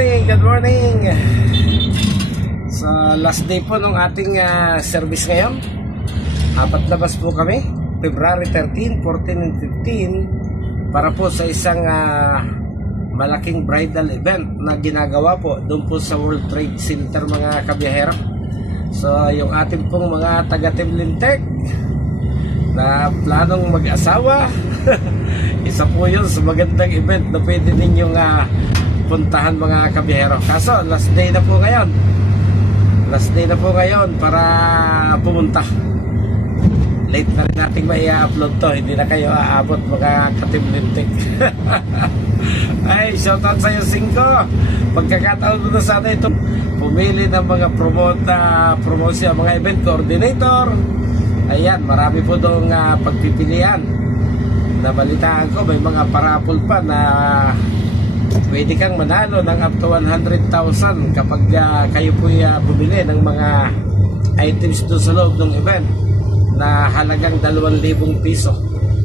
morning, good morning. Sa last day po ng ating service ngayon, apat na bus po kami, February 13, 14, and 15, para po sa isang malaking bridal event na ginagawa po doon po sa World Trade Center, mga kabiyahero. So yung ating pong mga taga-Timlintek na planong mag-asawa isa po yun sa magandang event na pwede ninyong puntahan, mga kabiyahero. Kaso last day na po ngayon para pumunta. Late na rin natin may upload to, hindi na kayo aabot, mga ka-Timlintek. Ay, shoutout sa iyo, 5. Pagkakataon mo na sana ito, pumili ng mga promotion, mga event coordinator. Ayan, marami po doong pagpipilian. Nabalitaan ko, may mga parapol pa na pwede kang manalo ng up to 100,000 kapag kayo po bumili ng mga items doon sa loob ng event na halagang 2,000 piso,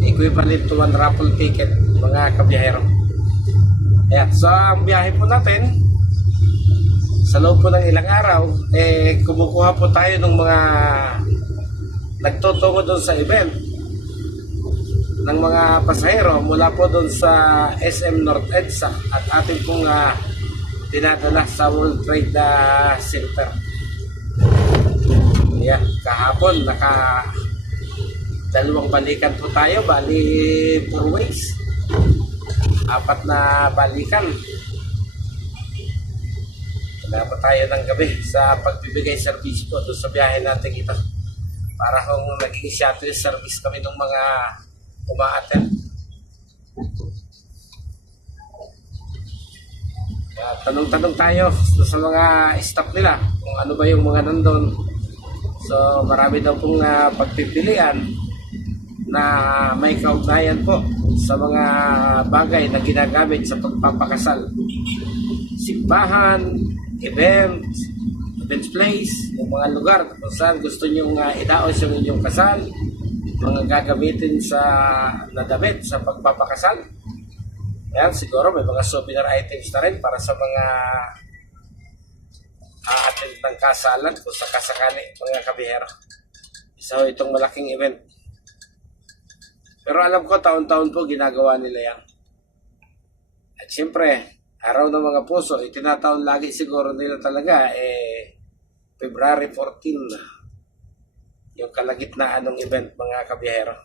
equivalent to 1 raffle ticket, mga kabiyahero. Ayan, so ang biyahe po natin sa loob po ng ilang araw, kumukuha po tayo ng mga nagtutungo doon sa event ng mga pasahero mula po doon sa SM North EDSA at ating pong dinadala sa World Trade Center. Yeah, kahapon dalawang balikan po tayo, bali 4 ways, 4 na balikan. Wala pa tayo ng gabi sa pagbibigay service po doon sa biyahe natin ito, para kung naging shuttle service kami ng mga umaattend. Tanong-tanong tayo sa mga staff nila kung ano ba yung mga nandun. So marami daw pong pagpipilian na may kaugnayan po sa mga bagay na ginagamit sa pagpapakasal, simbahan, events place, yung mga lugar kung saan gusto nyo idaos yung inyong kasal, mga gagamitin sa nadamit sa pagpapakasal. Ayan, siguro may mga souvenir items na rin para sa mga attend ng kasalan kung sakasakali, mga kabihero. Isa itong malaking event, pero alam ko taon-taon po ginagawa nila yan. At siyempre, araw ng mga puso, itinataon lagi siguro nila talaga February 14 yung kalagitnaan ng event, mga kabiyahero.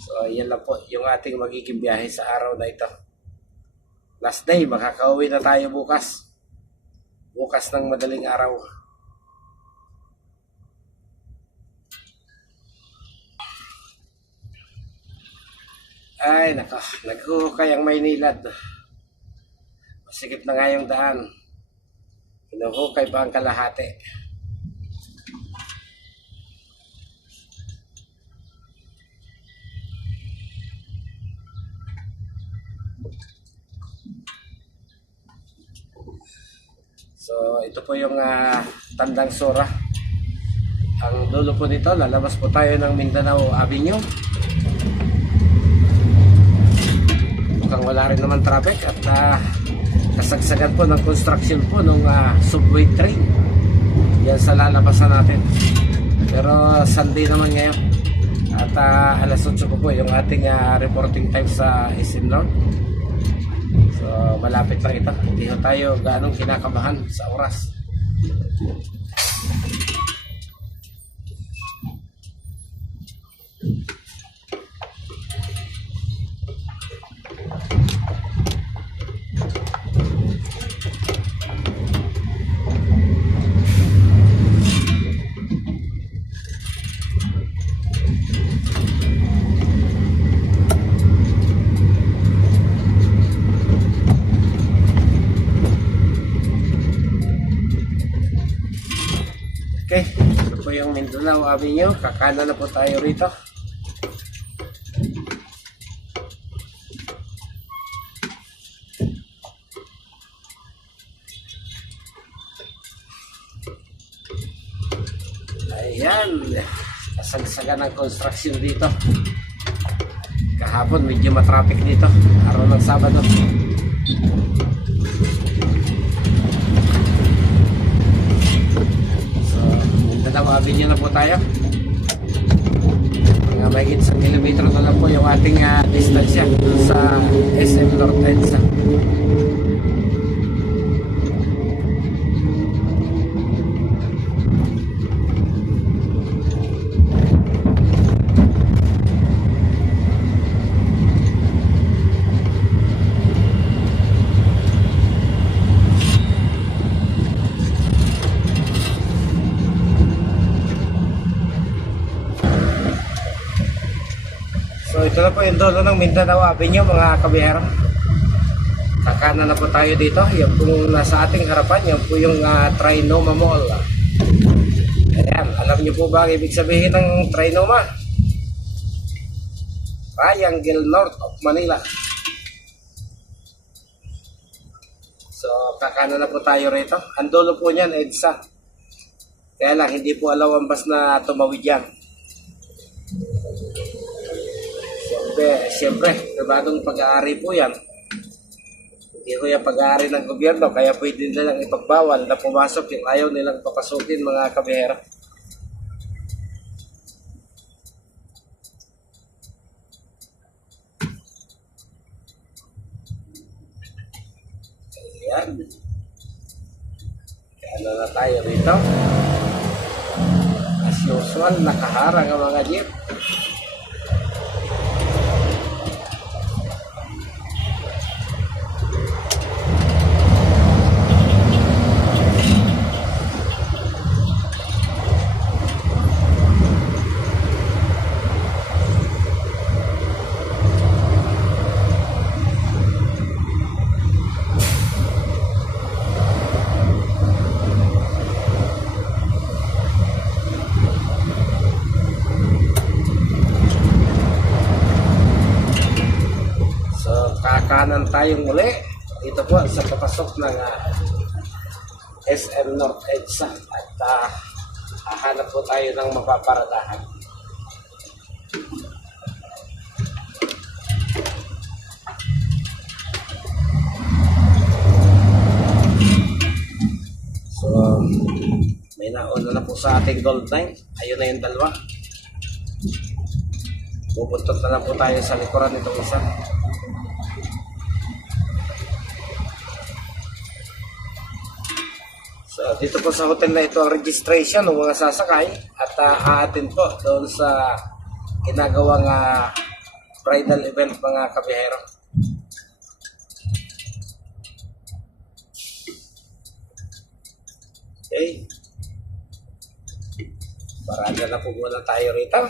So yan lang po yung ating magiging biyahe sa araw na ito. Last day, makakauwi na tayo bukas ng madaling araw. Ay nako, naghuhukay ang Maynilad. Masikip na nga yung daan, pinuhukay pa ang kalahati. So ito po yung Tandang Sora. Ang dulo po nito, lalabas po tayo ng Mindanao Avenue. Mukhang wala rin naman traffic at kasagsagan po ng construction po ng subway train yan sa lalabasan natin. Pero Sunday naman ngayon at alas 8 po yung ating reporting time sa SM North. So malapit lang ito, hindi tayo gaanong kinakabahan sa oras. Okay, ito po yung Mindanao Avenue. Kakana na po tayo rito. Ayan, kasagsagan ng construction dito. Kahapon medyo matraffic dito, araw ng Sabado. Mindanao Avenue na po tayo. Mga mahigit sa kilometro na lang po yung ating distansya sa SM North EDSA. So ito na po yung dulo ng Mindanao Avenue mga kabihero. Kakanan na po tayo dito. Yan po nasa ating harapan. Yan po yung Trinoma Mall. Ayan, alam niyo po ba ang ibig sabihin ng Trinoma? Triangle North of Manila. So kakanan na po tayo rito. Ang dulo po niyan EDSA. Kaya lang hindi po alaw ang bus na tumawid yan. Siyempre, pribadong pag-aari po yan. Hindi ko yung pag-aari ng gobyerno, kaya pwede nilang ipagbawal na pumasok yung ayaw nilang papasukin mga kabihero. Ayan. Kaya na tayo rito. As usual, nakaharang ang mga jeep. Kakanan tayong muli dito po sa papasok ng SM North EDSA at hahanap po tayo ng mapaparadahan. So may nauna na po sa ating Gold 9. Ayun na yung dalawa. Pupuntot na lang po tayo sa likuran nitong isa. So, dito po sa hotel na ito ang registration ng mga sasakay at aatin po doon sa ginagawang bridal event mga kabihero. Okay. Parada na po muna tayo rito.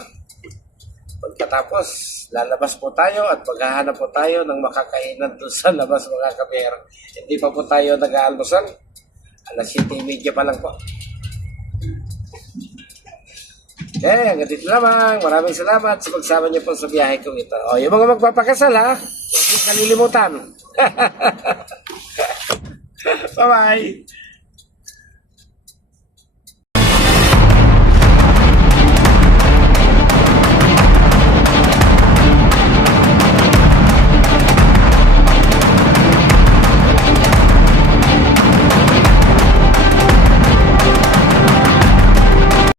Pagkatapos, lalabas po tayo at maghahanap po tayo ng makakainan doon sa labas mga kabihero. Hindi pa po tayo nag-aalmusal. Alas 7:30 pa lang po. Okay, hanggang dito lamang. Maraming salamat sa pagsama niyo po sa biyahe kong ito. O, yung mga magpapakasal ha, huwag niyo kalilimutan. Bye-bye.